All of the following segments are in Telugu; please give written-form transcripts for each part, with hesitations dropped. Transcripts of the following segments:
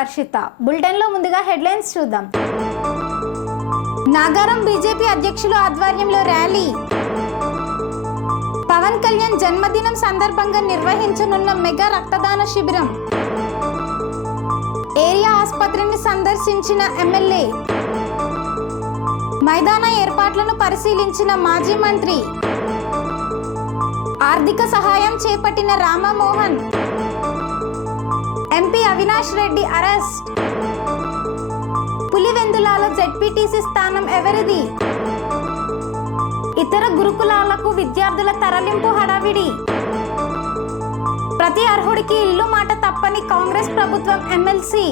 వర్షిత. బులెటిన్లో ముందుగా హెడ్లైన్స్ చూద్దాం. నాగారం బీజేపీ అధ్యక్షుల ఆధ్వర్యంలో ర్యాలీ. పవన్ కళ్యాణ్ జన్మదినం సందర్భంగా నిర్వహించనున్న మెగా రక్తదాన శిబిరం. ఏరియా ఆసుపత్రిని సందర్శించిన ఎమ్మెల్యే. మైదాన ఏర్పాట్లను పరిశీలించిన మాజీ మంత్రి. ఆర్థిక సహాయం చేపట్టిన రామమోహన్. MP Avinash Reddy arrest. పులివెందులలో జెడ్పీటీసీ స్థానం ఎవరిది? ఇతర గురుకులాలకు విద్యార్థుల తరలింపు హడావిడి. ప్రతి అర్హుడికి ఇల్లు మాట తప్పని కాంగ్రెస్ ప్రభుత్వం ఎమ్మెల్సీ.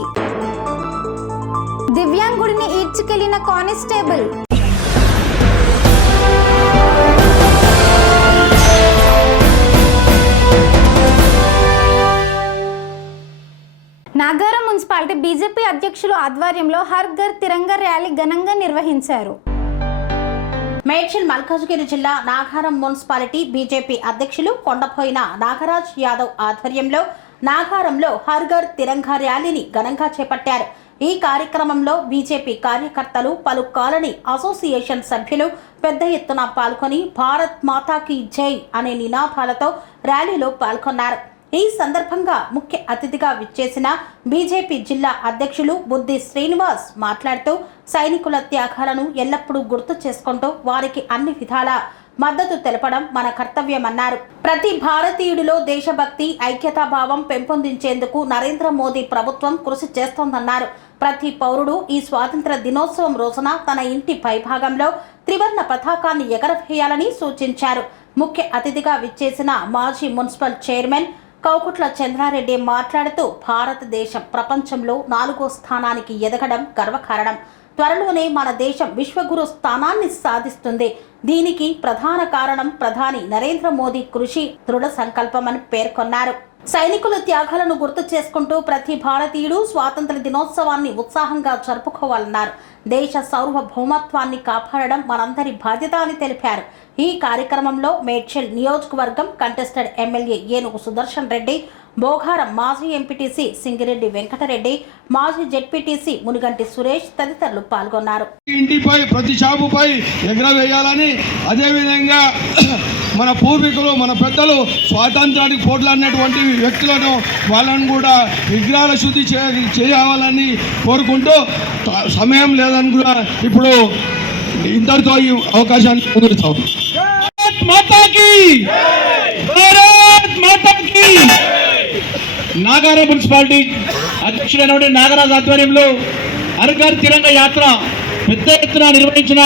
దివ్యాంగుడిని ఈడ్చుకెళ్లిన కానిస్టేబుల్. నాగారం మున్సిపాలిటీ బీజేపీ అధ్యక్షులు ఆధ్వర్యంలో హర్ ఘర్ తిరంగా ర్యాలీ ఘనంగా నిర్వహించారు. మేడ్చల్ మల్కాజ్గిరి జిల్లా నాగారం మున్సిపాలిటీ బీజేపీ అధ్యక్షులు కొండపోయిన నాగరాజ్ యాదవ్ ఆధ్వర్యంలో నాగారంలో హర్ ఘర్ తిరంగా ర్యాలీని ఘనంగా చేపట్టారు. ఈ కార్యక్రమంలో బీజేపీ కార్యకర్తలు, పలు కాలనీ అసోసియేషన్ సభ్యులు పెద్ద ఎత్తున పాల్గొని భారత్ మాతాకి జై అనే నినాదాలతో ర్యాలీలో పాల్గొన్నారు. ఈ సందర్భంగా ముఖ్య అతిథిగా విచ్చేసిన బీజేపీ జిల్లా అధ్యక్షులు బుద్ధి శ్రీనివాస్ మాట్లాడుతూ సైనికుల త్యాగాలను ఎల్లప్పుడూ గుర్తు చేసుకుంటూ వారికి అన్ని విధాల మద్దతు తెలపడం మన కర్తవ్యమన్నారు. ప్రతి భారతీయుడిలో దేశభక్తి, ఐక్యతాభావం పెంపొందించేందుకు నరేంద్ర మోదీ ప్రభుత్వం కృషి చేస్తోందన్నారు. ప్రతి పౌరుడు ఈ స్వాతంత్ర దినోత్సవం రోజున తన ఇంటి పైభాగంలో త్రివర్ణ పతాకాన్ని ఎగరవేయాలని సూచించారు. ముఖ్య అతిథిగా విచ్చేసిన మాజీ మున్సిపల్ చైర్మన్ కౌకుట్ల చంద్రారెడ్డి మాట్లాడుతూ భారతదేశం ప్రపంచంలో 4వ స్థానానికి ఎదగడం గర్వకారణం. త్వరలోనే మన దేశం విశ్వగురు స్థానాన్ని సాధిస్తుంది. దీనికి ప్రధాన కారణం ప్రధాని నరేంద్ర మోదీ కృషి, దృఢ సంకల్పమని పేర్కొన్నారు. సైనికుల త్యాగాలను గుర్తు చేసుకుంటూ ప్రతి భారతీయుడు స్వాతంత్ర దినోత్సవాన్ని ఉత్సాహంగా జరుపుకోవాలన్నారు. దేశ సార్వభౌమత్వాన్ని కాపాడడం మనందరి బాధ్యత అని తెలిపారు. ఈ కార్యక్రమంలో మేడ్చల్ నియోజకవర్గం కంటెస్టెడ్ ఎమ్మెల్యే ఏనుగు సుదర్శన్ రెడ్డి, బోగారం మాజీ ఎంపీటీసీ సింగిరెడ్డి వెంకటరెడ్డి, మాజీ జెడ్పీటీసీ మునిగంటి సురేష్ తదితరులు పాల్గొన్నారు. ఇంటిపై ప్రతి షాపుపై ఎగరవేయాలని, అదేవిధంగా మన పూర్వీకులు, మన పెద్దలు స్వాతంత్రానికి పోట్లాడినటువంటి వ్యక్తులను వాళ్ళను కూడా విగ్రహాల శుద్ధి చేయాలని కోరుకుంటూ సమయం లేదని కూడా ఇప్పుడు ఇంతటితో ఈ అవకాశాన్ని పొందుతాం. నాగారం మున్సిపాలిటీ అధ్యక్షుడైనటువంటి నాగరాజ్ ఆధ్వర్యంలో హర్ ఘర్ తిరంగా యాత్ర పెద్ద ఎత్తున నిర్వహించిన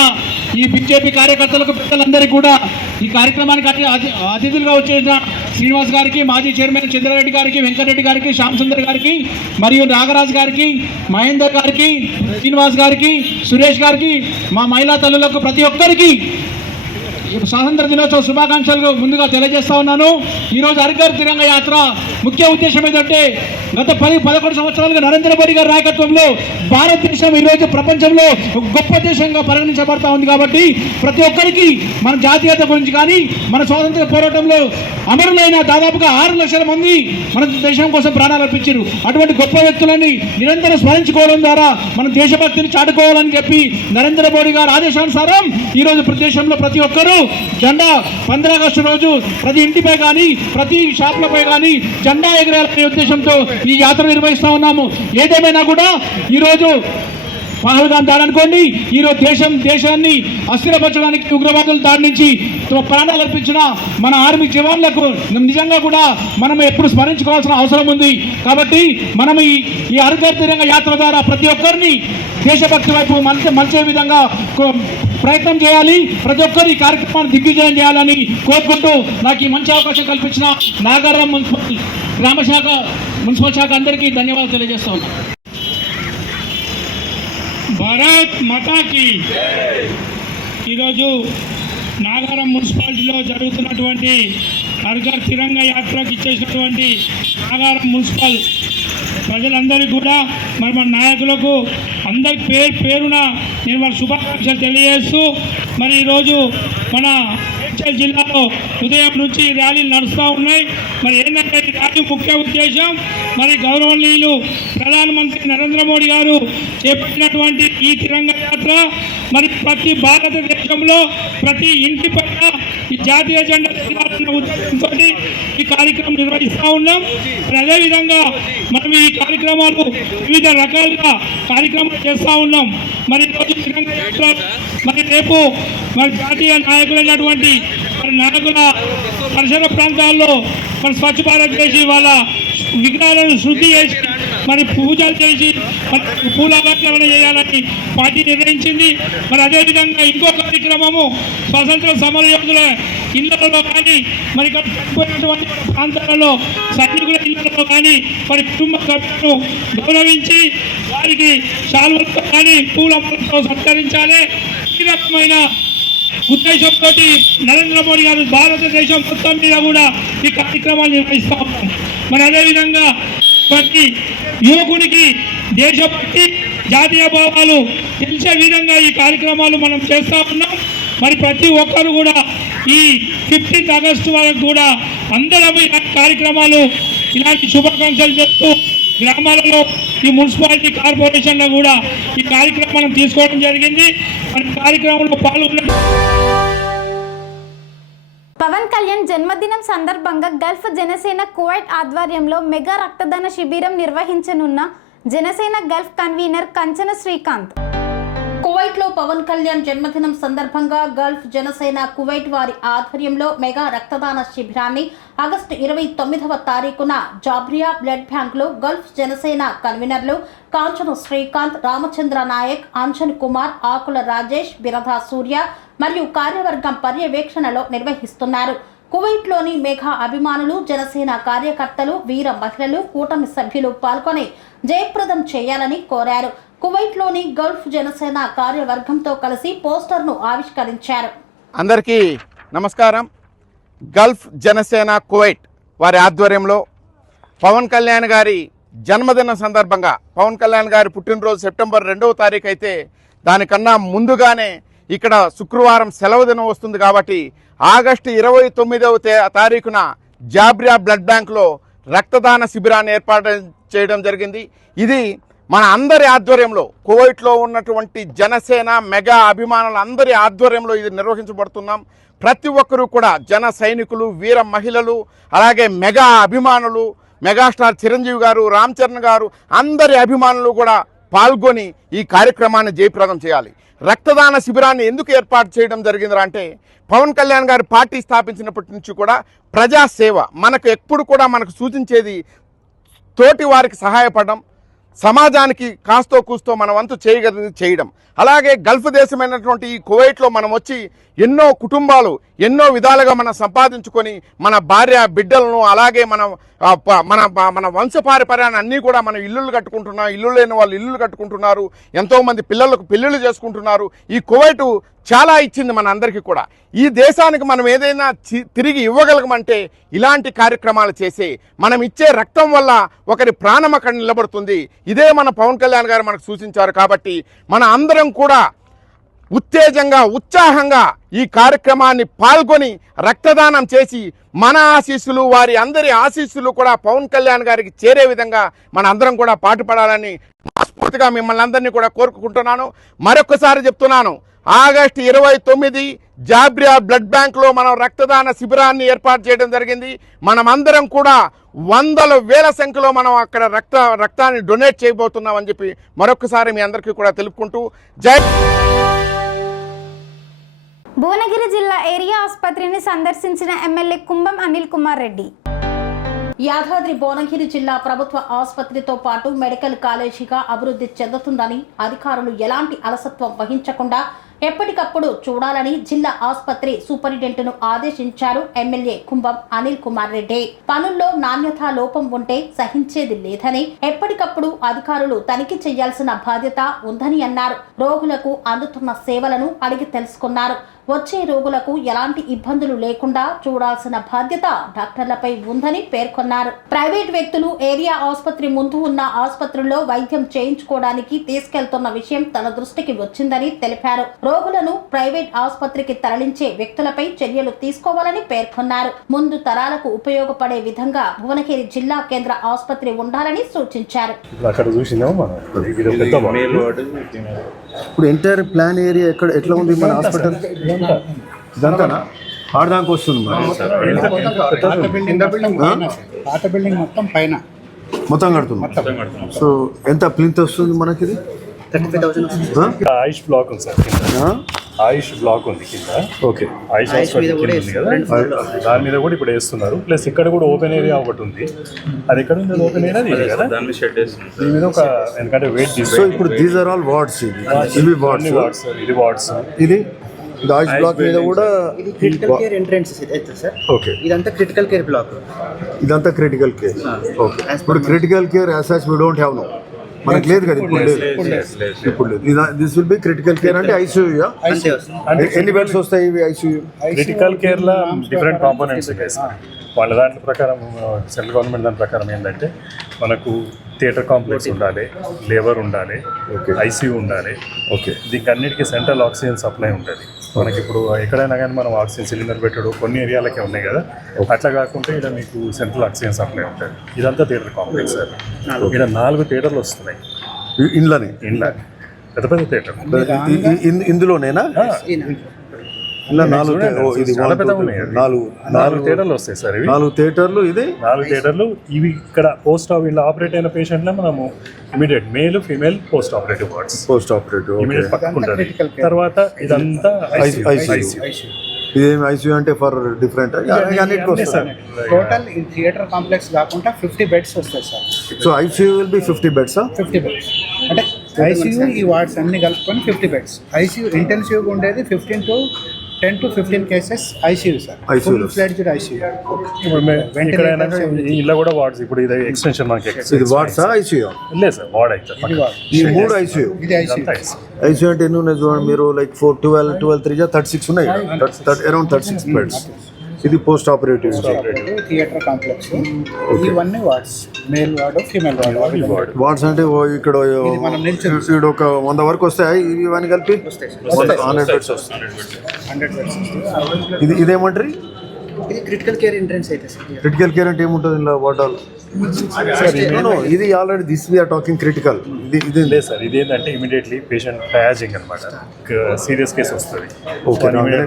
ఈ బీజేపీ కార్యకర్తలకు, పెద్దలందరికీ కూడా ఈ కార్యక్రమానికి అతిథులుగా వచ్చేసిన శ్రీనివాస్ గారికి, మాజీ చైర్మన్ చంద్రారెడ్డి గారికి, వెంకటరెడ్డి గారికి, శ్యామ్ సుందర్ గారికి, మరియు నాగరాజ్ గారికి, మహేందర్ గారికి, శ్రీనివాస్ గారికి, సురేష్ గారికి, మా మహిళా తల్లులకు ప్రతి ఒక్కరికి స్వాతంత్ర దినోత్సవ శుభాకాంక్షలు ముందుగా తెలియజేస్తా ఉన్నాను. ఈరోజు హర్ ఘర్ తిరంగా యాత్ర ముఖ్య ఉద్దేశం ఏంటంటే గత 10-11 సంవత్సరాలుగా నరేంద్ర మోడీ గారి నాయకత్వంలో భారతదేశం ఈరోజు ప్రపంచంలో గొప్ప దేశంగా పరిగణించబడతా ఉంది. కాబట్టి ప్రతి ఒక్కరికి మన జాతీయత గురించి కానీ, మన స్వాతంత్ర పోరాటంలో అమరులైన దాదాపుగా 6 లక్షల మంది మన దేశం కోసం ప్రాణాలు అర్పించారు. అటువంటి గొప్ప వ్యక్తులని నిరంతరం స్మరించుకోవడం ద్వారా మన దేశభక్తిని చాటుకోవాలని చెప్పి నరేంద్ర మోడీ గారి ఆదేశానుసారం ఈరోజు దేశంలో ప్రతి ఒక్కరూ జెండా 15 ఆగస్టు రోజు ప్రతి ఇంటిపై కానీ, ప్రతి షాపులపై కానీ జెండా ఎగరేయాలనే ఉద్దేశంతో ఈ యాత్ర నిర్వహిస్తా ఉన్నాము. ఏదేమైనా కూడా ఈరోజు పహల్గాం దాడి అనుకోండి, ఈరోజు దేశాన్ని అస్థిరపరచడానికి ఉగ్రవాదుల దాడి నుంచి ప్రాణాలు అర్పించిన మన ఆర్మీ జవాన్లకు నిజంగా కూడా మనం ఎప్పుడు స్మరించుకోవాల్సిన అవసరం ఉంది. కాబట్టి మనం ఈ హర్ ఘర్ తిరంగా యాత్ర ద్వారా ప్రతి ఒక్కరిని దేశభక్తి వైపు మలిచే విధంగా ప్రయత్నం చేయాలి. ప్రతి ఒక్కరు ఈ కార్యక్రమాన్ని దిగ్విజయం చేయాలని కోరుకుంటూ నాకు ఈ మంచి అవకాశం కల్పించిన నాగారం మున్సిపల్ శాఖ అందరికీ ధన్యవాదాలు తెలియజేస్తా ఉన్నాను. భారత్ మాతాకి. ఈరోజు నాగారం మున్సిపాలిటీలో జరుగుతున్నటువంటి హర్ ఘర్ తిరంగా యాత్రకు ఇచ్చేసినటువంటి నాగారం మున్సిపల్ ప్రజలందరికీ కూడా మరి మన నాయకులకు అందరికి పేరున నేను వాళ్ళ శుభాకాంక్షలు తెలియజేస్తూ మరి ఈరోజు మన మేడ్చల్ జిల్లాలో ఉదయం నుంచి ర్యాలీలు నడుస్తూ ఉన్నాయి. మరి ఏంటంటే ఈ ర్యాలీ ముఖ్య ఉద్దేశం మరి గౌరవనీయులు ప్రధానమంత్రి నరేంద్ర మోడీ గారు చేపట్టినటువంటి ఈ తిరంగా యాత్ర మరి ప్రతి భారతదేశంలో ప్రతి ఇంటి పైన ఈ జాతీయ జెండా ఎగరాలన్న ఉద్దేశంతో ఈ కార్యక్రమం నిర్వహిస్తూ ఉన్నాం. మరి అదేవిధంగా మనం ఈ కార్యక్రమాలు వివిధ రకాలుగా కార్యక్రమాలు చేస్తూ ఉన్నాం. మరి ఈరోజు తిరంగా యాత్ర మరి రేపు మరి జాతీయ నాయకులైనటువంటి మరి నాయకుల పరిసర ప్రాంతాల్లో మరి స్వచ్ఛ భారత్ చేసి వాళ్ళ విగ్రహాలను శుద్ధి చేసి మరి పూజలు చేసి మరి పూలాలంకరణ చేయాలని పార్టీ నిర్ణయించింది. మరి అదేవిధంగా ఇంకో కార్యక్రమము స్వతంత్ర సమరయోధుల ఇళ్లలో కానీ మరి ఇక్కడ చనిపోయినటువంటి ప్రాంతాలలో సైనికుల ఇళ్లలో కానీ మరి కుటుంబ సభ్యులను గౌరవించి వారికి శాల్వలతో కానీ పూలతో సత్కరించాలి. ఈ రకమైన ఉద్దేశంతో నరేంద్ర మోడీ గారు భారతదేశం మొత్తం మీద కూడా ఈ కార్యక్రమాలు నిర్వహిస్తూ ఉన్నాం. మరి అదేవిధంగా ప్రతి యువకునికి దేశభక్తి జాతీయ భావాలు తెలిసే విధంగా ఈ కార్యక్రమాలు మనం చేస్తూ ఉన్నాం. మరి ప్రతి ఒక్కరు కూడా ఈ 15th ఆగస్టు వరకు కూడా అందరం ఇలాంటి కార్యక్రమాలు ఇలాంటి శుభాకాంక్షలు చెప్తూ గ్రామాలలో ఈ మున్సిపాలిటీ కార్పొరేషన్లో కూడా ఈ కార్యక్రమం తీసుకోవడం జరిగింది. మరి కార్యక్రమంలో పాల్గొన్న పవన్ కళ్యాణ్ జన్మదినం సందర్భంగా గల్ఫ్ జనసేన కువైట్ ఆధ్వర్యంలో మెగా రక్తదాన శిబిరం నిర్వహించనున్న జనసేన గల్ఫ్ కన్వీనర్ కంచన శ్రీకాంత్. కువైట్లో పవన్ కళ్యాణ్ జన్మదినం సందర్భంగా గల్ఫ్ జనసేన కువైట్ వారి ఆధ్వర్యంలో మెగా రక్తదాన శిబిరాన్ని ఆగస్టు 29వ తారీఖున జాబ్రియా బ్లడ్ బ్యాంక్లో గల్ఫ్ జనసేన కన్వీనర్లు కాంచన శ్రీకాంత్, రామచంద్ర నాయక్, అంజన్ కుమార్, ఆకుల రాజేష్, బిరధా సూర్య మరియు కార్యవర్గం పర్యవేక్షణలో నిర్వహిస్తున్నారు. కువైట్లోని మెగా అభిమానులు, జనసేన కార్యకర్తలు, వీర మహిళలు, కూటమి సభ్యులు పాల్గొని జయప్రదం చేయాలని కోరారు. కువైట్లోని గల్ఫ్ జనసేన కార్యవర్గంతో కలిసి పోస్టర్ను ఆవిష్కరించారు. అందరికీ నమస్కారం. గల్ఫ్ జనసేన కువైట్ వారి ఆధ్వర్యంలో పవన్ కళ్యాణ్ గారి జన్మదిన సందర్భంగా, పవన్ కళ్యాణ్ గారి పుట్టినరోజు సెప్టెంబర్ 2వ తారీఖు అయితే దానికన్నా ముందుగానే ఇక్కడ శుక్రవారం సెలవు దినం వస్తుంది కాబట్టి ఆగస్టు 29వ తారీఖున జాబ్రియా బ్లడ్ బ్యాంక్లో రక్తదాన శిబిరాన్ని ఏర్పాటు చేయడం జరిగింది. ఇది మన అందరి ఆధ్వర్యంలో, కువైట్లో ఉన్నటువంటి జనసేన మెగా అభిమానుల అందరి ఆధ్వర్యంలో ఇది నిర్వహించబడుతున్నాం. ప్రతి ఒక్కరూ కూడా జన సైనికులు, వీర మహిళలు, అలాగే మెగా అభిమానులు, మెగాస్టార్ చిరంజీవి గారు, రామ్ చరణ్ గారు అందరి అభిమానులు కూడా పాల్గొని ఈ కార్యక్రమాన్ని జయప్రదం చేయాలి. రక్తదాన శిబిరాన్ని ఎందుకు ఏర్పాటు చేయడం జరిగింది అంటే, పవన్ కళ్యాణ్ గారు పార్టీ స్థాపించినప్పటి నుంచి కూడా ప్రజాసేవ మనకు ఎప్పుడు కూడా మనకు సూచించేది తోటి వారికి సహాయపడడం, సమాజానికి కాస్తో కూస్తో మన వంతు చేయడం. అలాగే గల్ఫ్ దేశమైనటువంటి ఈ కువైట్లో మనం వచ్చి ఎన్నో కుటుంబాలు ఎన్నో విధాలుగా మనం సంపాదించుకొని మన భార్య బిడ్డలను, అలాగే మన వంశపారపర్యాన్ని అన్నీ కూడా మనం ఇల్లులు కట్టుకుంటున్నాం. ఇల్లు లేని వాళ్ళు ఇల్లులు కట్టుకుంటున్నారు. ఎంతోమంది పిల్లలకు పెళ్ళిళ్ళు చేసుకుంటున్నారు. ఈ కువైటు చాలా ఇచ్చింది మన అందరికీ కూడా. ఈ దేశానికి మనం ఏదైనా తిరిగి ఇవ్వగలగమంటే ఇలాంటి కార్యక్రమాలు చేసి మనం ఇచ్చే రక్తం వల్ల ఒకరి ప్రాణం అక్కడ నిలబడుతుంది. ఇదే మన పవన్ కళ్యాణ్ గారు మనకు సూచించారు. కాబట్టి మన అందరం కూడా ఉత్తేజంగా, ఉత్సాహంగా ఈ కార్యక్రమాన్ని పాల్గొని రక్తదానం చేసి మన ఆశీస్సులు, వారి అందరి ఆశీస్సులు కూడా పవన్ కళ్యాణ్ గారికి చేరే విధంగా మన అందరం కూడా పాటుపడాలని మనస్ఫూర్తిగా మిమ్మల్ని అందరినీ కూడా కోరుకుంటున్నాను. మరొకసారి చెప్తున్నాను, ఆగస్టు 29 జాబ్రియా బ్లడ్ బ్యాంక్లో మనం రక్తదాన శిబిరాన్ని ఏర్పాటు చేయడం జరిగింది. మనమందరం కూడా వందల వేల సంఖ్యలో మనం అక్కడ రక్తాన్ని డొనేట్ చేయబోతున్నామని చెప్పి మరొకసారి మీ అందరికీ కూడా తెలుపుకుంటూ జై. భువనగిరి జిల్లా ఏరియా ఆసుపత్రిని సందర్శించిన ఎమ్మెల్యే కుంభం అనిల్ కుమార్ రెడ్డి. యాదాద్రి భువనగిరి జిల్లా ప్రభుత్వ ఆసుపత్రితో పాటు మెడికల్ కాలేజీగా అభివృద్ధి చెందుతుందని, అధికారులు ఎలాంటి అలసత్వం వహించకుండా ఎప్పటికప్పుడు చూడాలని జిల్లా ఆసుపత్రి సూపరింటెండెంట్ను ఆదేశించారు ఎమ్మెల్యే కుంభం అనిల్ కుమార్ రెడ్డి. పనుల్లో నాణ్యత లోపం ఉంటే సహించేది లేదని, ఎప్పటికప్పుడు అధికారులు తనిఖీ చేయాల్సిన బాధ్యత ఉందని అన్నారు. రోగులకు అందుతున్న సేవలను అడిగి తెలుసుకున్నారు. వచ్చే రోగులకు ఎలాంటి ఇబ్బందులు లేకుండా చూడాల్సిన బాధ్యత డాక్టర్లపై ఉందని పేర్కొన్నారు. ప్రైవేట్ వ్యక్తులు ఏరియా ఆసుపత్రి ముందు ఉన్న ఆసుపత్రుల్లో వైద్యం చేయించుకోవడానికి తీసుకెళ్తున్న విషయం తన దృష్టికి వచ్చిందని తెలిపారు. రోగులను ప్రైవేట్ ఆసుపత్రికి తరలించే వ్యక్తులపై చర్యలు తీసుకోవాలని పేర్కొన్నారు. ముందు తరాలకు ఉపయోగపడే విధంగా భువనగిరి జిల్లా కేంద్ర ఆసుపత్రి ఉండాలని సూచించారు. అక్కడ చూసినాము మనం. ఇది ఒక పెద్ద వార్డు. ఇప్పుడు ఎంటైర్ ప్లాన్ ఏరియా ఎట్లా ఉంది మన హాస్పిటల్? ఇదంతానా ఆడదానికి వస్తుంది పాత బిల్డింగ్ మొత్తం పైన మొత్తం కడుతున్నాం. సో ఎంత ప్లింత్ వస్తుంది మనకి? ఇది 35,000. ఆయుష్ బ్లాక్ ఉంది సార్ కింద. ఆయుష్ బ్లాక్ ఉంది కింద. ఓకే, ఆయుష్ హాస్పిటల్ కింద ఉంది కదా, దాని మీద కూడా ఇప్పుడు వేస్తున్నారు. ప్లస్ ఇక్కడ కూడా ఓపెన్ ఏరియా ఒకటి ఉంది. అది ఎక్కడ ఉంది? ఓపెన్ ఏరియా ఇది కదా, దీని మీద ఒక ఎందుకంటే వెయిట్. సో ఇప్పుడు దీస్ ఆర్ ఆల్ వార్డ్స్. ఇవి వార్డ్స్, ఇది వార్డ్స్. ఇది ఆయుష్ బ్లాక్ మీద కూడా ఇది క్రిటికల్ కేర్ ఎంట్రన్స్ అయితే సార్. ఓకే, ఇదంతా క్రిటికల్ కేర్ బ్లాక్. ఇదంతా క్రిటికల్ కేర్. ఓకే, ఇప్పుడు critical care as such we don't have no. మనకు లేదు కదా ఇప్పుడు లేదు. This will be critical care అంటే ఐసీయూ. ఎన్ని బెడ్స్ వస్తాయి ఇవి ఐసీయూ? క్రిటికల్ కేర్ లో డిఫరెంట్ కాంపోనెంట్స్ ఉన్నాయి సార్. వాళ్ళ దాంట్లో ప్రకారం సెంట్రల్ గవర్నమెంట్ దాని ప్రకారం ఏంటంటే మనకు థియేటర్ కాంప్లెక్స్ ఉండాలి, లేబర్ ఉండాలి, ఐసీయూ ఉండాలి. ఓకే, దీనికి అన్నిటికీ సెంట్రల్ ఆక్సిజన్ సప్లై ఉంటుంది. మనకి ఇప్పుడు ఎక్కడైనా కానీ మనం ఆక్సిజన్ సిలిండర్ పెట్టడు కొన్ని ఏరియాలకే ఉన్నాయి కదా, అట్లా కాకుండా ఇక్కడ మీకు సెంట్రల్ ఆక్సిజన్ సప్లై ఉంటుంది. ఇదంతా థియేటర్ కాంప్లెక్స్ సార్. ఇక్కడ 4 థియేటర్లు వస్తున్నాయి ఇండ్లని. పెద్ద పెద్ద థియేటర్ ఇందులోనేనా? ఇలా 4 థియేటర్లు వస్తాయి సార్. ఇవి 4 థియేటర్లు. ఇది 4 థియేటర్లు. ఇవి ఇక్కడ ఇలా ఆపరేట్ అయిన పేషెంట్లే మనము immediate male female post operative wards. Post operative immediate పక్కన ఉంటుంది. తర్వాత ఇదంతా ఐసీయూ. ఇదేమి ఐసీయూ అంటే for different total theatre complex కాకుండా 50 బెడ్స్ వస్తాయి sir. So ICU will be 50 beds. 50 beds అంటే ఐసీయూ ఈ వార్డ్స్ అన్ని కలుపుకొని 50 బెడ్స్. ఐసీయూ ఇంటెన్సివ్గా ఉండేది 10 to 15 cases ICU sir. Full fledged ICU. ఇలా కూడా వార్డ్స్. ఇప్పుడు ఇది ఎక్స్టెన్షన్ మనకి. ఇది వార్డ్సా ఐసీయూ? లేదు సార్, వార్డ్ అయితే ఈ 3 ఐసీయూ. ఇది ఐసీయూ. ఐసీయూ అంటే ఎన్ని ఉన్నాయి చూడండి మీరు. లైక్ 4 12 3 36 ఉన్నాయి. Around 36 beds. ఇది పోస్ట్ ఆపరేటివ్ థియేటర్ కాంప్లెక్స్. ఇవన్నీ wards, male ward, female ward. Wards అంటే ఇక్కడ ఒక 100 వరకు వస్తాయి. ఇవన్నీ కలిపి 100 బెడ్స్ వస్తాయి. 100 బెడ్స్. ఇదేమంటారు? ఇది క్రిటికల్ కేర్ ఎంట్రన్స్ అయితే సార్. క్రిటికల్ కేర్ అంటే ఏముంటుంది ఇలా? వాటర్ ఇది already this we are talking critical. ఇది లేదు సార్. ఇది ఏంటంటే ఇమీడియట్లీ పేషెంట్ ట్రయాజింగ్ అనమాట. సీరియస్ కేసు వస్తుంది.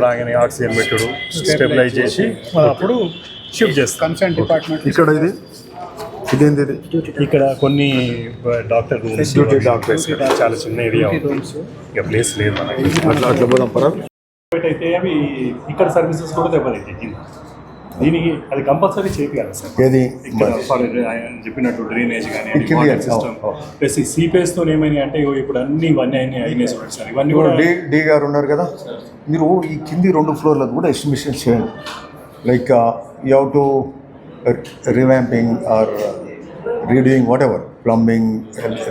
రాగానే ఆక్సిజన్ పెట్టుడు, స్టెబిలైజ్ చేసి అప్పుడు షిఫ్ట్ చేస్తాం కన్సర్న్ డిపార్ట్మెంట్. ఇక్కడ ఇదేంది? ఇక్కడ కొన్ని డాక్టర్ రూమ్స్, చాలా చిన్న ఏరియా ఉంది. ఇక ప్లేస్ లేదు మనకి. అట్లా పోదాం పరా. అయితే అవి ఇక్కడ సర్వీసెస్ కూడా దెబ్బతింటాయి. దీనికి అది కంపల్సరీ చేయాలి సార్. ఏది ఆయన చెప్పినట్టు డ్రైనేజ్ కానీ సిస్టమ్ ప్లస్ ఈ సీపేస్తో ఏమైనా అంటే ఇప్పుడు అన్ని ఇవన్నీ అయినాయి సార్. ఇవన్నీ కూడా డి గారు ఉన్నారు కదా, మీరు ఈ కింది 2 ఫ్లోర్లకు కూడా ఎస్టిమేషన్ చేయండి. Like you have to revamping or redoing whatever, plumbing,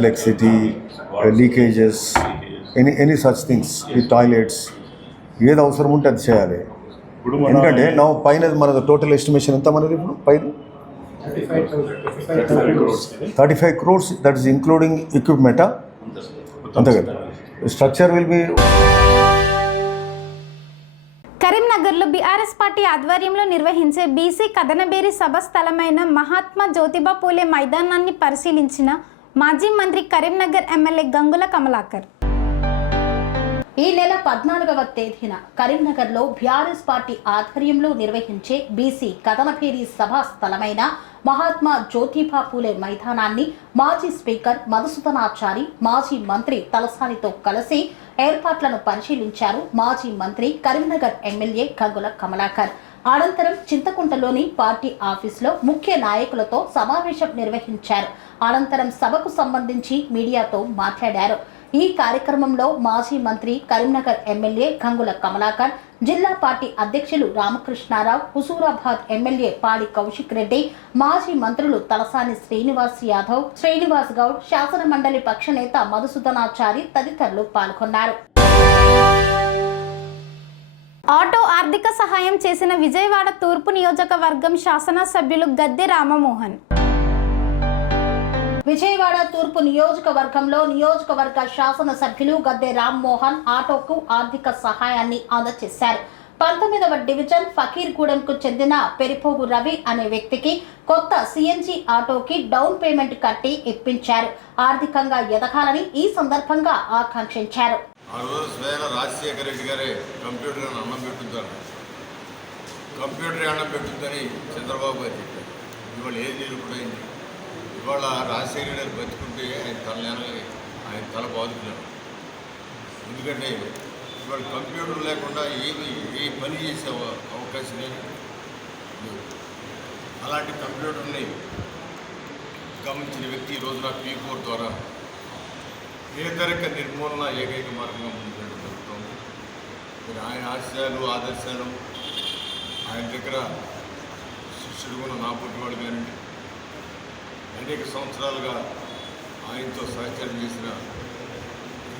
electricity, leakages, any such things, ఈ టాయిలెట్స్, ఏది అవసరం ఉంటే అది చేయాలి. ఎందుకంటే నా పైన మన టోటల్ ఎస్టిమేషన్ ఎంత మనది ఇప్పుడు పైన 35 crores. దట్ ఈస్ ఇంక్లూడింగ్ ఎక్విప్మెంటా? అంతే కదా. Structure will be. కరీంనగర్లో బీఆర్ఎస్ పార్టీ ఆధ్వర్యంలో నిర్వహించే బీసీ కథనబేరి సభ స్థలమైన మహాత్మా జ్యోతిబా పూలే మైదానాన్ని పరిశీలించిన మాజీ మంత్రి కరీంనగర్ ఎమ్మెల్యే గంగుల కమలాకర్. ఈ నెల 14వ తేదీన కరీంనగర్లో బీఆర్ఎస్ పార్టీ ఆధ్వర్యంలో నిర్వహించే బీసీ కథనబేరి సభా స్థలమైన మహాత్మా జ్యోతిబా పూలే మైదానాన్ని మాజీ స్పీకర్ మధుసూదనాచారి, మాజీ మంత్రి తలసానితో కలిసి ఏర్పాట్లను పరిశీలించారు మాజీ మంత్రి కరీంనగర్ ఎమ్మెల్యే గంగుల కమలాకర్. అనంతరం చింతకుంటలోని పార్టీ ఆఫీసులో ముఖ్య నాయకులతో సమావేశం నిర్వహించారు. అనంతరం సభకు సంబంధించి మీడియాతో మాట్లాడారు. ఈ కార్యక్రమంలో మాజీ మంత్రి కరీంనగర్ ఎమ్మెల్యే గంగుల కమలాకర్, జిల్లా పార్టీ అధ్యక్షులు రామకృష్ణారావు, హుజూరాబాద్ ఎమ్మెల్యే పాడి కౌశిక్ రెడ్డి, మాజీ మంత్రులు తలసాని శ్రీనివాస్ యాదవ్, శ్రీనివాస్ గౌడ్, శాసన మండలి పక్ష నేత మధుసూదనాచారి తదితరులు పాల్గొన్నారు. ఆటో ఆర్థిక సహాయం చేసిన విజయవాడ తూర్పు నియోజకవర్గం శాసనసభ్యులు గద్దె రామమోహన్. విజయవాడ తూర్పు నియోజకవర్గంలో నియోజకవర్గ శాసనసభ్యులు గద్దె రామ్మోహన్ ఆటోకు ఆర్థిక సహాయాన్ని అందజేశారు. 19వ డివిజన్ ఫకీర్గూడెంకు చెందిన పెరిపోగు రవి అనే వ్యక్తికి కొత్త సిఎన్జి ఆటోకి డౌన్ పేమెంట్ కట్టి ఇప్పించారు. ఆర్థికంగా ఎదగాలని ఈ సందర్భంగా ఆకాంక్షించారు. ఆ రోజు స్వయం రాజశేఖర రెడ్డి గారే కంప్యూటర్ అన్నం పెట్టుతారు, కంప్యూటర్ అన్నం పెట్టుద్దని చంద్రబాబు గారు చెప్పారు. ఇవాళ ఏది నిలుపుడైంది. ఇవాళ రాజశేఖర గారు బతుకుంటే ఆయన తల బాదుకున్నారు. ఎందుకంటే ఇవాళ కంప్యూటర్ లేకుండా ఏ పని చేసే అవకాశం లేదు. అలాంటి కంప్యూటర్ని గమనించిన వ్యక్తి ఈ రోజున P4 ద్వారా పేదరిక నిర్మూలన ఏకైక మార్గంగా ముందుకు జరుగుతుంది. మరి ఆయన ఆశయాలు ఆదర్శాలు ఆయన దగ్గర శిష్యుడు కూడా నా పుట్టివాడు కానివ్వండి, అనేక సంవత్సరాలుగా ఆయనతో సహచరం చేసిన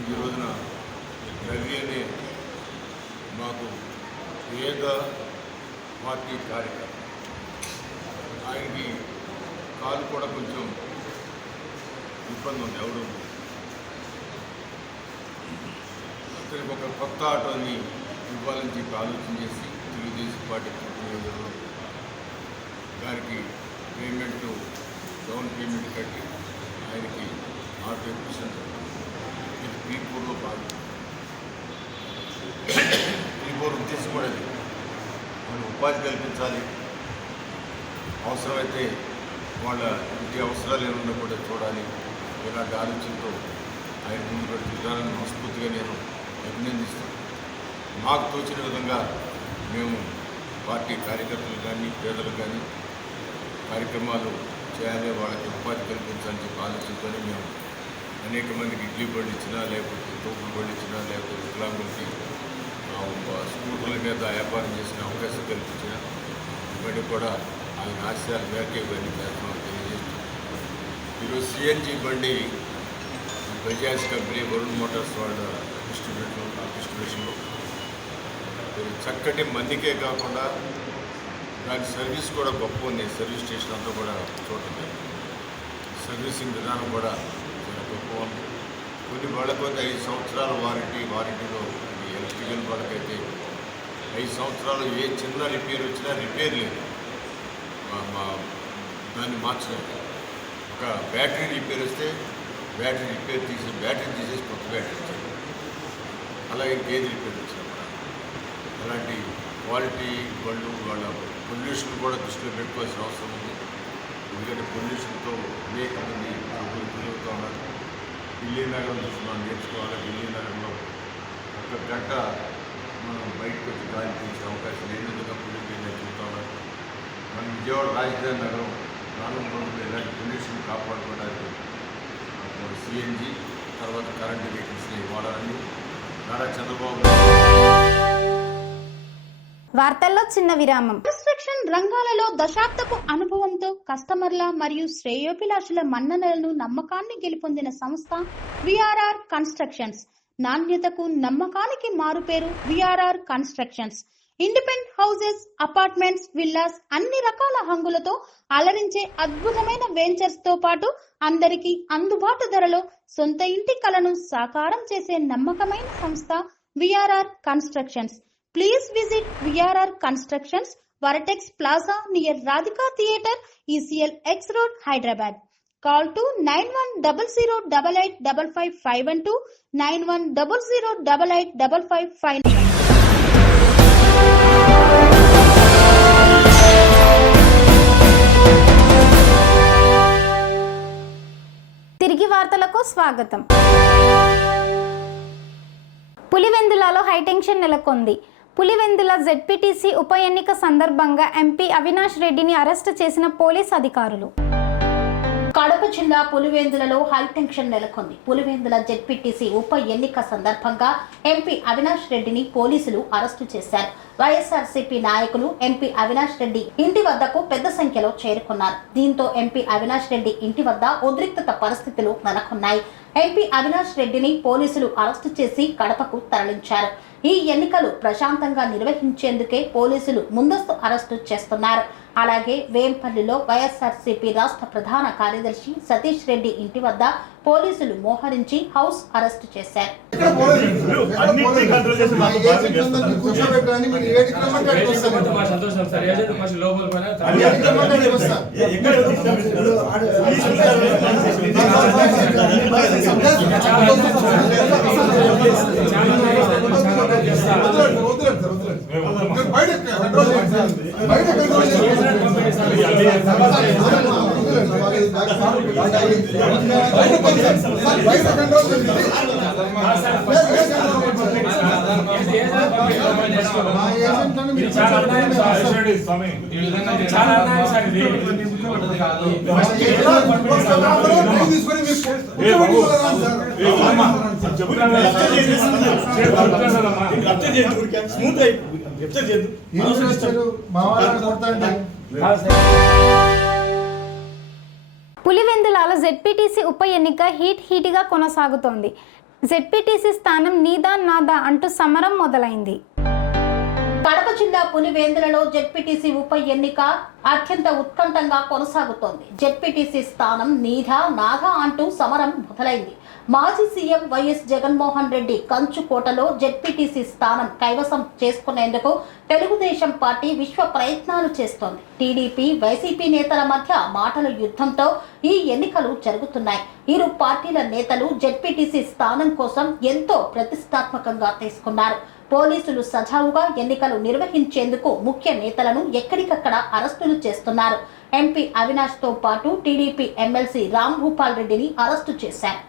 ఈ రోజున రవి అనే మాకు పేద పార్టీ కార్యకర్త. ఆయనకి కాలు కూడా కొంచెం ఇబ్బంది ఉంది. ఎవరు అతనికి ఒక కొత్త ఆటోని ఇవ్వాలని చెప్పి ఆలోచన చేసి తెలుగుదేశం పార్టీ గారికి పేమెంట్ డౌన్ పేమెంట్ కట్టి ఆయనకి ఆటో ఇప్పించారు. ఇది P4లో భాగం. P4 ఉద్దేశం కూడా అది. మనం ఉపాధి కల్పించాలి, అవసరమైతే వాళ్ళ ఇంటి అవసరాలు ఏమన్నా కూడా చూడాలి. ఇలాంటి ఆలోచనతో ఆయన ముందు పెడుతున్న విధానాన్ని మనస్ఫూర్తిగా నేను అభినందిస్తాను. మాకు తోచిన విధంగా మేము పార్టీ కార్యకర్తలు కానీ పేదలకు కానీ కార్యక్రమాలు చేయాలి, వాళ్ళకి ఉపాధి కల్పించాలని చెప్పి ఆలోచనతోనే మేము అనేక మందికి ఇడ్లీ బళ్ళు ఇచ్చినా, లేకపోతే తోపుడు బళ్ళు ఇచ్చినా, లేకపోతే వికలాంగులకి స్కూటర్ల మీద వ్యాపారం చేసిన అవకాశం కల్పించిన ఇవన్నీ కూడా ఆయన ఆశయాల మేరకే ఇవన్నీ చేస్తున్నాం తెలియజేస్తున్నాం. ఈరోజు సిఎన్జి బండి బజాజ్ కంపెనీ వరుణ్ మోటార్స్ వాళ్ళ డిస్ట్రిబ్యూషన్లో చక్కటి మందికే కాకుండా దాని సర్వీస్ కూడా గొప్ప ఉంది. సర్వీస్ స్టేషన్ అంతా కూడా చూడండి, సర్వీసింగ్ విధానం కూడా చాలా గొప్ప ఉంది. కొన్ని వాళ్ళకు 5 సంవత్సరాల వారంటీలో ఎలక్ట్రికల్ వాళ్ళకైతే 5 సంవత్సరాలు ఏ చిన్న రిపేర్ వచ్చినా రిపేర్ లేదు, దాన్ని మార్చలేదు. ఒక బ్యాటరీ రిపేర్ వస్తే బ్యాటరీ తీసేసి కొత్త బ్యాటరీ ఇచ్చారు. అలాగే ఇంకేది రిపేర్ వచ్చినా కూడా అలాంటి క్వాలిటీ వాళ్ళు వాళ్ళ పొల్యూషన్ కూడా దృష్టిలో పెట్టుకోవాల్సిన అవసరం ఉంది. ఎందుకంటే పొల్యూషన్తో అనేక మంది తిరుగుతూ ఉన్నారు. ఢిల్లీ నగరం చూస్తున్నాం, నేర్చుకోవాలి. ఢిల్లీ నగరంలో 1 గంట మనం బయటకు వచ్చి గాలి పీల్చే అవకాశం ఏ విధంగా పొల్యూషన్ చూస్తూ ఉన్నారు. మన విజయవాడ రాజధాని నగరం రానున్న రోజుల్లో ఇలాంటి పొల్యూషన్ కాపాడుకోవడానికి సిఎన్జి తర్వాత కరెంటు వెహికల్స్ని వాడాలని నారా చంద్రబాబు. వార్తల్లో చిన్న విరామం. కన్స్ట్రక్షన్ రంగాలలో దశాబ్దపు అనుభవంతో కస్టమర్ల మరియు శ్రేయోభిలాషుల మన్ననలను నమ్మకాన్ని గెలుపొందిన సంస్థ విఆర్ఆర్ కన్స్ట్రక్షన్స్. నాణ్యతకు నమ్మకానికి మారుపేరు VRR constructions. Independent houses, apartments, villas అన్ని రకాల హంగులతో అలరించే అద్భుతమైన వెంచర్స్ తో పాటు అందరికీ అందుబాటు ధరలో సొంత ఇంటి కలను సాకారం చేసే నమ్మకమైన సంస్థ VRR constructions. Please visit VRR Constructions, Varatex Plaza near Radhika Theatre, ECL X Road, Hyderabad. Call to 9100885552, 9100885559. తిరిగి వార్తలకు స్వాగతం. పులివెందులలో హైటెన్షన్ నెలకొంది. పులివెందుల జెడ్పీటీసీ ఉప ఎన్నిక సందర్భంగా ఎంపీ అవినాష్ రెడ్డిని అరెస్టు చేసిన పోలీస్ అధికారులు. కడప జిల్లా పులివెందులలో హైటెన్షన్ నెలకొంది. పులివెందుల జెడ్పీటీసీ ఉప ఎన్నిక సందర్భంగా ఎంపీ అవినాష్ రెడ్డిని పోలీసులు అరెస్టు చేశారు. వైఎస్ఆర్సీపీ నాయకులు ఎంపీ అవినాష్ రెడ్డి ఇంటి వద్దకు పెద్ద సంఖ్యలో చేరుకున్నారు. దీంతో ఎంపీ అవినాష్ రెడ్డి ఇంటి వద్ద ఉద్రిక్తత పరిస్థితులు నెలకొన్నాయి. ఎంపీ అవినాష్ రెడ్డిని పోలీసులు అరెస్టు చేసి కడపకు తరలించారు. ఈ ఎన్నికలు ప్రశాంతంగా నిర్వహించేందుకే పోలీసులు ముందస్తు అరెస్టు చేస్తున్నారు. అలాగే వేంపల్లిలో వైఎస్ఆర్సీపీ రాష్ట్ర ప్రధాన కార్యదర్శి సతీష్ రెడ్డి ఇంటి వద్ద పోలీసులు మోహరించి హౌస్ అరెస్టు చేశారు. పులివెందులలో జెడ్పీటీసీ ఉప ఎన్నిక హీట్గా కొనసాగుతోంది. జెడ్పీటీసీ స్థానం నీదా నాదా అంటూ సమరం మొదలైంది. కడప జిల్లా పులివెందులలో జెడ్పీటీసీ ఉప ఎన్నిక అత్యంత ఉత్కంఠంగా కొనసాగుతోంది. జెడ్పీటీసీ స్థానం నీదా నాదా అంటూ సమరం మొదలైంది. మాజీ సీఎం వైఎస్ జగన్మోహన్ రెడ్డి కంచుకోటలో జెడ్పీటీసీ స్థానం కైవసం చేసుకునేందుకు తెలుగుదేశం పార్టీ విశ్వ ప్రయత్నాలు చేస్తోంది. టీడీపీ వైసీపీ నేతల మధ్య మాటల యుద్ధంతో ఈ ఎన్నికలు జరుగుతున్నాయి. ఇరు పార్టీల నేతలు జెడ్పీటీసీ స్థానం కోసం ఎంతో ప్రతిష్టాత్మకంగా తీసుకున్నారు. పోలీసులు సజావుగా ఎన్నికలు నిర్వహించేందుకు ముఖ్య నేతలను ఎక్కడికక్కడ అరెస్టులు చేస్తున్నారు. ఎంపీ అవినాష్ తో పాటు టీడీపీ ఎమ్మెల్సీ రామ్ భూపాల్ రెడ్డిని అరెస్టు చేశారు.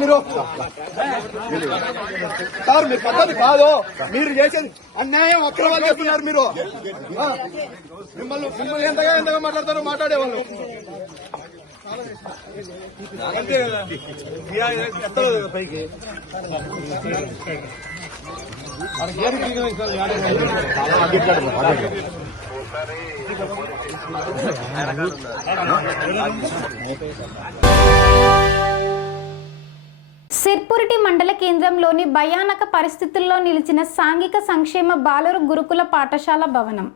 మీరు పద్ధతి కాదు, మీరు చేసేది అన్యాయం, అక్రమాలు చేస్తున్నారు. మీరు మిమ్మల్ని ఎంతగా మాట్లాడతారో మాట్లాడేవాళ్ళు అంతే కదా. పైకి సిర్పురిటి మండల కేంద్రంలోని భయానక పరిస్థితుల్లో నిలిచిన సాంఘిక సంక్షేమ బాలుర గురుకుల పాఠశాల భవనం.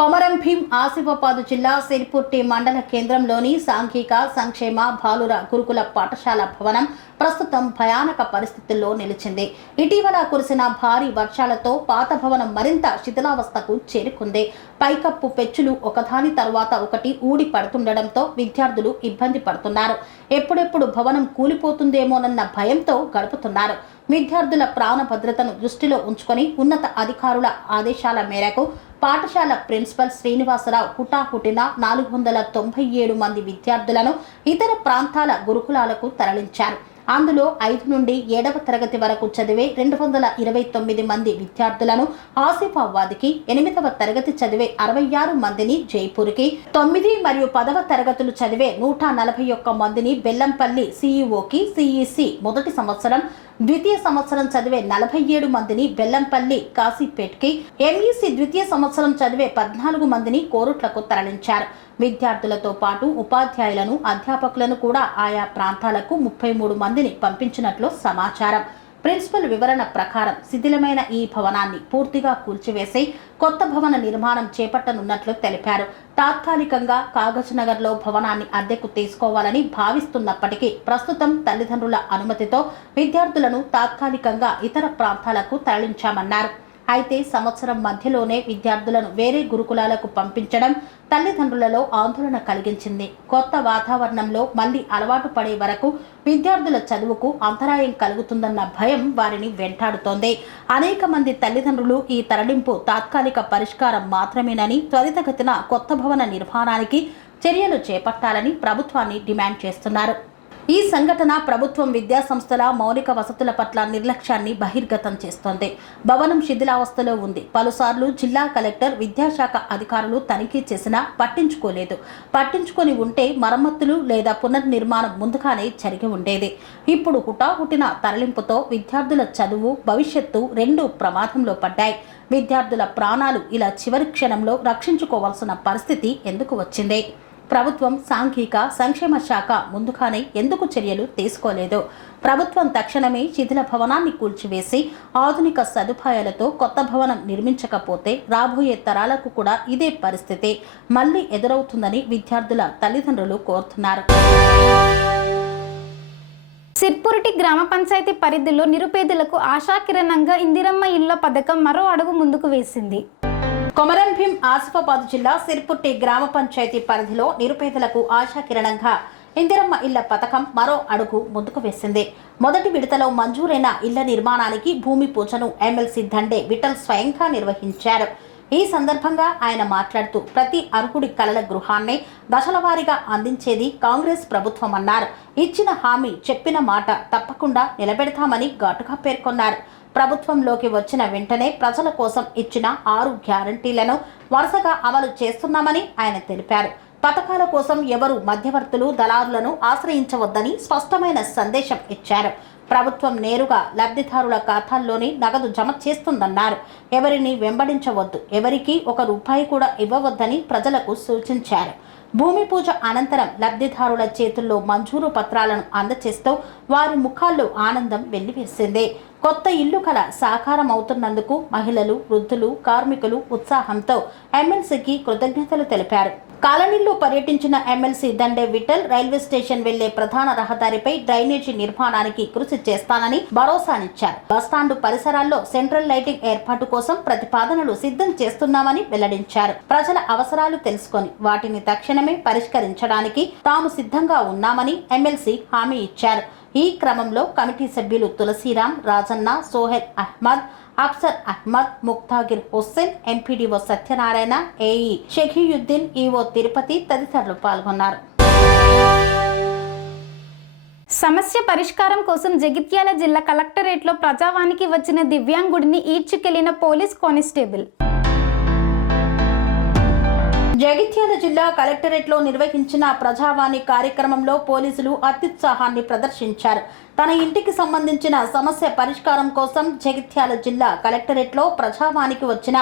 కొమరం భీం ఆసిఫాబాద్ జిల్లా సిర్పుర్టి మండల కేంద్రంలోని సాంఘిక సంక్షేమ బాలుర గురుకుల పాఠశాల భవనం ప్రస్తుతం భయానక పరిస్థితుల్లో నిలిచింది. ఇటీవల కురిసిన భారీ వర్షాలతో పాత భవనం మరింత శిథిలావస్థకు చేరుకుంది. పైకప్పు పెచ్చులు ఒకదాని తర్వాత ఒకటి ఊడి పడుతుండటంతో విద్యార్థులు ఇబ్బంది పడుతున్నారు. ఎప్పుడెప్పుడు భవనం కూలిపోతుందేమోనన్న భయంతో గడుపుతున్నారు. విద్యార్థుల ప్రాణ భద్రతను దృష్టిలో ఉంచుకొని ఉన్నత అధికారుల ఆదేశాల మేరకు పాఠశాల ప్రిన్సిపల్ శ్రీనివాసరావు హుటాహుటిన 497 మంది విద్యార్థులను ఇతర ప్రాంతాల గురుకులాలకు తరలించారు. అందులో 5 నుండి 7వ తరగతి వరకు చదివే 229 మంది విద్యార్థులను ఆసిఫాబాద్కి, 8వ తరగతి చదివే 66 మందిని జైపూర్కి, 9 మరియు 10వ తరగతులు చదివే 141 మందిని బెల్లంపల్లి సిఈఓకి, సిఈసి మొదటి సంవత్సరం, ద్వితీయ సంవత్సరం చదివే 47 మందిని బెల్లంపల్లి కాశీపేట్కి, ఎంఈసి ద్వితీయ సంవత్సరం చదివే 14 మందిని కోరుట్లకు తరలించారు. విద్యార్థులతో పాటు ఉపాధ్యాయులను, అధ్యాపకులను కూడా ఆయా ప్రాంతాలకు 33 మందిని పంపించినట్లు సమాచారం. ప్రిన్సిపల్ వివరణ ప్రకారం శిథిలమైన ఈ భవనాన్ని పూర్తిగా కూల్చివేసి కొత్త భవన నిర్మాణం చేపట్టనున్నట్లు తెలిపారు. తాత్కాలికంగా కాగజ్నగర్లో భవనాన్ని అద్దెకు తీసుకోవాలని భావిస్తున్నప్పటికీ ప్రస్తుతం తల్లిదండ్రుల అనుమతితో విద్యార్థులను తాత్కాలికంగా ఇతర ప్రాంతాలకు తరలించామన్నారు. అయితే సంవత్సరం మధ్యలోనే విద్యార్థులను వేరే గురుకులాలకు పంపించడం తల్లిదండ్రులలో ఆందోళన కలిగించింది. కొత్త వాతావరణంలో మళ్లీ అలవాటు పడే వరకు విద్యార్థుల చదువుకు అంతరాయం కలుగుతుందన్న భయం వారిని వెంటాడుతోంది. అనేక మంది తల్లిదండ్రులు ఈ తరలింపు తాత్కాలిక పరిష్కారం మాత్రమేనని, త్వరితగతిన కొత్త భవన నిర్మాణానికి చర్యలు చేపట్టాలని ప్రభుత్వాన్ని డిమాండ్ చేస్తున్నారు. ఈ సంఘటన ప్రభుత్వం విద్యా సంస్థల మౌలిక వసతుల పట్ల నిర్లక్ష్యాన్ని బహిర్గతం చేస్తోంది. భవనం శిథిలావస్థలో ఉంది. పలుసార్లు జిల్లా కలెక్టర్, విద్యాశాఖ అధికారులు తనిఖీ చేసినా పట్టించుకోలేదు. పట్టించుకొని ఉంటే మరమ్మతులు లేదా పునర్నిర్మాణం ముందుగానే జరిగి ఉండేది. ఇప్పుడు హుటాహుటిన తరలింపుతో విద్యార్థుల చదువు, భవిష్యత్తు రెండూ ప్రమాదంలో పడ్డాయి. విద్యార్థుల ప్రాణాలు ఇలా చివరి క్షణంలో రక్షించుకోవాల్సిన పరిస్థితి ఎందుకు వచ్చింది? ప్రభుత్వం, సాంఘిక సంక్షేమ శాఖ ముందుగానే ఎందుకు చర్యలు తీసుకోలేదు? ప్రభుత్వం తక్షణమే శిథిల భవనాన్ని కూల్చివేసి ఆధునిక సదుపాయాలతో కొత్త భవనం నిర్మించకపోతే రాబోయే తరాలకు కూడా ఇదే పరిస్థితి మళ్లీ ఎదురవుతుందని విద్యార్థుల తల్లిదండ్రులు కోరుతున్నారు. సిర్పురిటి గ్రామ పంచాయతీ పరిధిలో నిరుపేదలకు ఆశాకిరణంగా ఇందిరమ్మ ఇళ్ల పథకం మరో అడుగు ముందుకు వేసింది. కొమరంభీం ఆసిఫాబాద్ జిల్లా సిర్పుర్టి గ్రామ పంచాయతీ పరిధిలో నిరుపేదలకు ఆశాకిరణంగా ఇందిరమ్మ ఇళ్ల పథకం మరో అడుగు ముందుకు వేసింది. మొదటి విడతలో మంజూరైన ఇళ్ల నిర్మాణానికి భూమి పూజను ఎమ్మెల్సీ దండే విఠల్ స్వయంగా నిర్వహించారు. ఈ సందర్భంగా ఆయన మాట్లాడుతూ ప్రతి అర్హుడి కలల గృహాన్ని దశలవారీగా అందించేది కాంగ్రెస్ ప్రభుత్వం అన్నారు. ఇచ్చిన హామీ, చెప్పిన మాట తప్పకుండా నిలబెడతామని ఘాటుగా పేర్కొన్నారు. ప్రభుత్వంలోకి వచ్చిన వెంటనే ప్రజల కోసం ఇచ్చిన 6 గ్యారంటీలను వరుసగా అమలు చేస్తున్నామని ఆయన తెలిపారు. పథకాల కోసం ఎవరు మధ్యవర్తులు, దళారులను ఆశ్రయించవద్దని స్పష్టమైన సందేశం ఇచ్చారు. ప్రభుత్వం నేరుగా లబ్ధిదారుల ఖాతాల్లోనే నగదు జమ చేస్తుందన్నారు. ఎవరిని వెంబడించవద్దు, ఎవరికీ 1 రూపాయి కూడా ఇవ్వవద్దని ప్రజలకు సూచించారు. భూమి పూజ అనంతరం లబ్ధిదారుల చేతుల్లో మంజూరు పత్రాలను అందచేస్తూ వారి ముఖాల్లో ఆనందం వెల్లివిరిసింది. కొత్త ఇల్లు కల సాకారం అవుతున్నందుకు మహిళలు, వృద్ధులు, కార్మికులు ఉత్సాహంతో ఎమ్మెల్సీకి కృతజ్ఞతలు తెలిపారు. కాలనీల్లో పర్యటించిన MLC Dande Vithal railway station వెళ్లే ప్రధాన రహదారిపై డ్రైనేజీ నిర్మాణానికి కృషి చేస్తానని భరోసానిచ్చారు. బస్టాండు పరిసరాల్లో సెంట్రల్ లైటింగ్ ఏర్పాటు కోసం ప్రతిపాదనలు సిద్ధం చేస్తున్నామని వెల్లడించారు. ప్రజల అవసరాలు తెలుసుకొని వాటిని తక్షణమే పరిష్కరించడానికి తాము సిద్ధంగా ఉన్నామని ఎమ్మెల్సీ హామీ ఇచ్చారు. ఈ క్రమంలో కమిటీ సభ్యులు Tulasiram, Rajanna, Sohail Ahmed, Afsar Ahmed, Muktagir Hussain, MPDO Satyanarayana, AE Shakiuddin, EO Tirupati తదితరులు పాల్గొన్నారు. సమస్య పరిష్కారం కోసం జగిత్యాల జిల్లా కలెక్టరేట్లో ప్రజావానికి వచ్చిన దివ్యాంగుడిని ఈడ్చుకెళ్లిన పోలీస్ కానిస్టేబుల్. జగిత్యాల జిల్లా కలెక్టరేట్లో నిర్వహించిన ప్రజావాణి కార్యక్రమంలో పోలీసులు అత్యుత్సాహాన్ని ప్రదర్శించారు. తన ఇంటికి సంబంధించిన సమస్య పరిష్కారం కోసం జగిత్యాల జిల్లా కలెక్టరేట్లో ప్రజావానికి వచ్చిన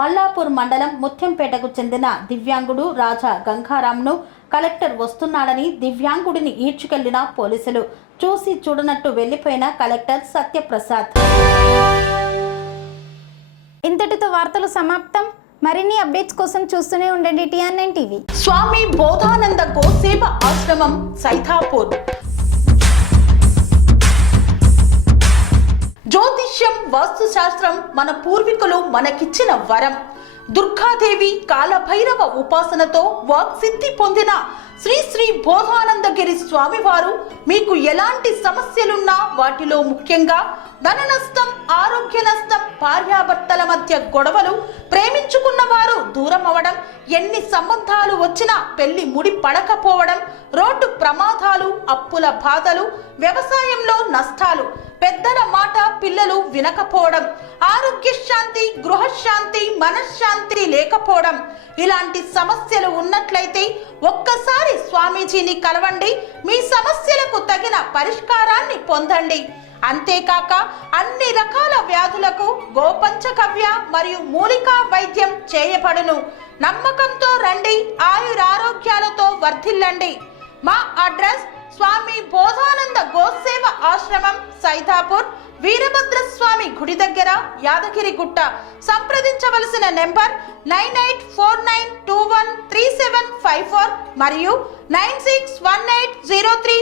మల్లాపూర్ మండలం ముత్యంపేటకు చెందిన దివ్యాంగుడు రాజా గంగారాంను కలెక్టర్ వస్తున్నాడని దివ్యాంగుడిని ఈడ్చుకెళ్లిన పోలీసులు చూసి చూడనట్టు వెళ్లిపోయిన కలెక్టర్ సత్యప్రసాద్. ఇంతటితో వార్తలు సమాప్తం. మరిన్ని అప్డేట్స్ కోసం చూస్తూనే ఉండండి TN9 టీవీ. స్వామి బోధానంద గోసేవ ఆశ్రమం సైథాపూర్. జ్యోతిష్యం, వాస్తుశాస్త్రం మన పూర్వీకులు మనకిచ్చిన వరం. దుర్గాదేవి, కాలభైరవ ఉపాసనతో వాక్సిద్ధి పొందిన శ్రీ శ్రీ బోధానందగిరి స్వామివారు మీకు ఎలాంటి సమస్యలున్నా, వాటిలో ముఖ్యంగా ధన నష్టం, ఆరోగ్య నష్టం, భార్యాభర్తల మధ్య గొడవలు, ప్రేమించుకున్న వారు దూరం అవడం, ఎన్ని సంబంధాలు వచ్చినా పెళ్లి ముడి పడకపోవడం, రోడ్డు ప్రమాదాలు, అప్పుల బాధలు, వ్యవసాయంలో నష్టాలు, పెద్దల మాట పిల్లలు వినకపోవడం, ఆరోగ్య శాంతి, గృహశాంతి, మనశ్శాంతి లేకపోవడం, ఇలాంటి సమస్యలు ఉన్నట్లయితే ఒక్కసారి స్వామీజీని కలవండి. మీ సమస్యలకు తగిన పరిష్కారాన్ని పొందండి. అంతేకాక అన్ని రకాల వ్యాధులకు గోపంచకవ్య మరియు మూలికా వైద్యం చేయబడును. నమ్మకంతో రండి, ఆయురారోగ్యాలతో వర్ధిల్లండి. మా అడ్రస్ స్వామి బోధానంద గోసేవ ఆశ్రమం సైథాపూర్, వీరభద్రస్వామి గుడి దగ్గర, యాదగిరిగుట్ట. సంప్రదించవలసిన నెంబర్ 9849213754 మరియు 961803